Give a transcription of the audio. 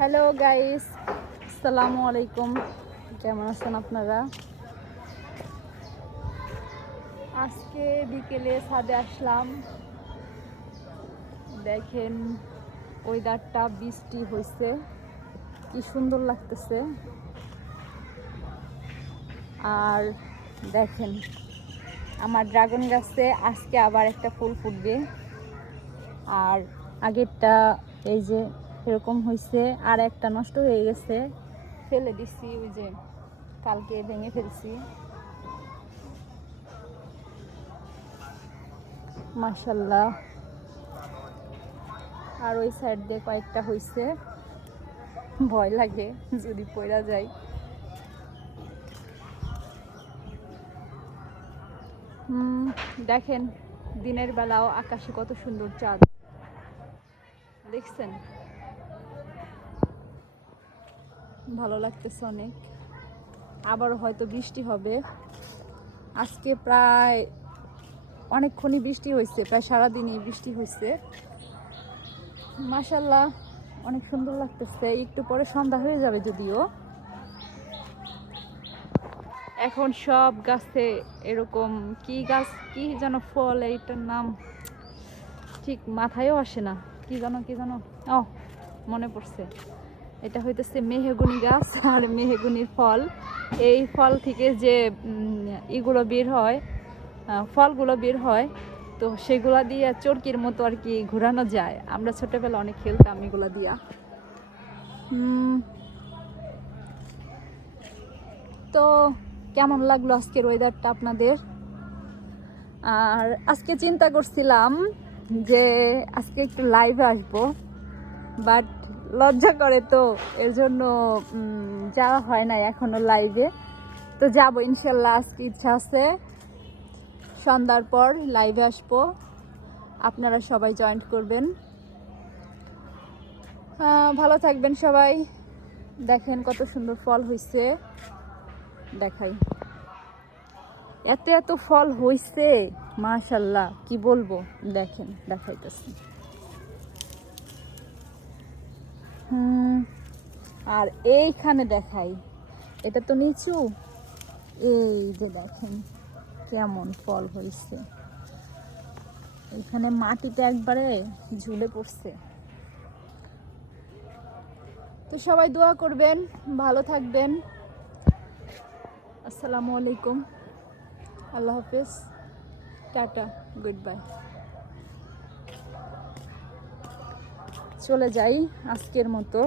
Hello guys, আসসালামু আলাইকুম। কেমন আছেন আপনারা? আজকে বিকেলে ছাদে আসলাম। দেখেন ওয়েদারটা, বৃষ্টি হয়েছে, কি সুন্দর লাগতেছে। আর দেখেন আমার ড্রাগন গাছে আজকে আবার একটা ফুল ফুটবে। আর আগেরটা এই যে এরকম হয়েছে, আর একটা নষ্ট হয়ে গেছে, ফেলে দিচ্ছি, ওই যে কালকে ভেঙে ফেলছি। মাশাল্লাহ। আর ওই সাইড দিয়ে কয়েকটা হয়েছে, ভয় লাগে যদি পড়া যায়। দেখেন দিনের বেলাও আকাশে কত সুন্দর চাঁদ, দেখছেন? ভালো লাগতেছে অনেক। আবারও হয়তো বৃষ্টি হবে। আজকে প্রায় অনেকক্ষণই বৃষ্টি হয়েছে, প্রায় সারাদিনই বৃষ্টি হয়েছে। মাশাল্লাহ, অনেক সুন্দর লাগতেছে। একটু পরে সন্ধ্যা হয়ে যাবে যদিও। এখন সব গাছে এরকম কি গাছ, কি যেন ফল, এইটার নাম ঠিক মাথায়ও আসে না। কি যেন ও মনে পড়ছে, এটা হইতেছে মেহগনি গাছ। আর মেহগনির ফল, এই ফল থেকে যে ইগুলো বের হয়, ফলগুলো বের হয়, তো সেগুলা দিয়ে চরকির মতো আর কি ঘোরানো যায়। আমরা ছোটবেলা অনেক খেলতাম এগুলা দিয়া। তো কেমন লাগলো আজকের ওয়েদারটা আপনাদের? আর আজকে চিন্তা করছিলাম যে আজকে একটু লাইভে আসবো, বাট লজ্জা করে, তো এর জন্য যাওয়া হয় না এখনো লাইভে। তো যাবো ইনশাল্লাহ, আজকে ইচ্ছা আছে। সন্ধ্যার পর লাইভে আসবো, আপনারা সবাই জয়েন করবেন। ভালো থাকবেন সবাই। দেখেন কত সুন্দর ফল হয়েছে, দেখাই। এত এত ফল হয়েছে, মাশাল্লাহ, কি বলবো। দেখেন দেখাইতেছি। আর এইখানে দেখাই, এটা তো নিচু, এই যে দেখেন কেমন ফল হয়েছে। এখানে মাটিতে একবারে ঝুলে পড়ছে। তো সবাই দোয়া করবেন, ভালো থাকবেন। আসসালামু আলাইকুম, আল্লাহ হাফেজ, টাটা, গুড বাই। চলে যাই আজকের মতো।